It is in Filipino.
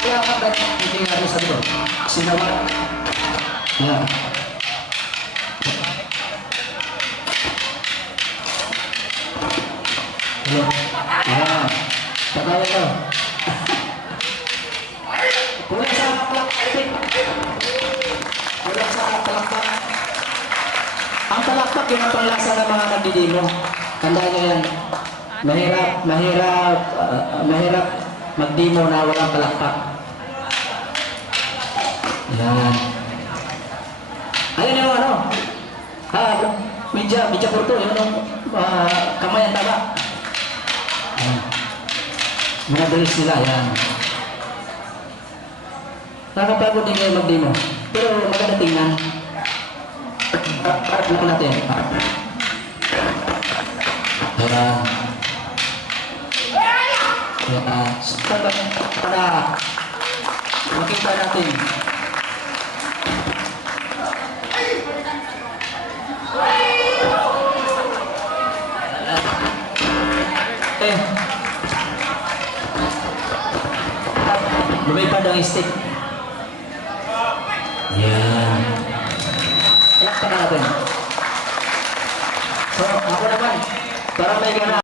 Kaya kapag hindi natin sa ito, sinawa. Yan. Hello. Yan. Kagaya ko. Kulang sa palakpak. Kulang sa palakpak. Ang palakpak yung ang panglasa ng mga nagdidimo. Tandaan nyo yan. Mahirap magdimo na walang palakpak. Yan. Ayan yung ano. Medya porto. Yun yung kamay ang taba. Mga dalis nila. Yan. Nakapagod din kayo magdimo. Pero maganda tingnan. Harap lang natin. Yan. Para makita natin. Lumipad ang stick. Yan. Palakpan natin. So, ako naman, para may gana.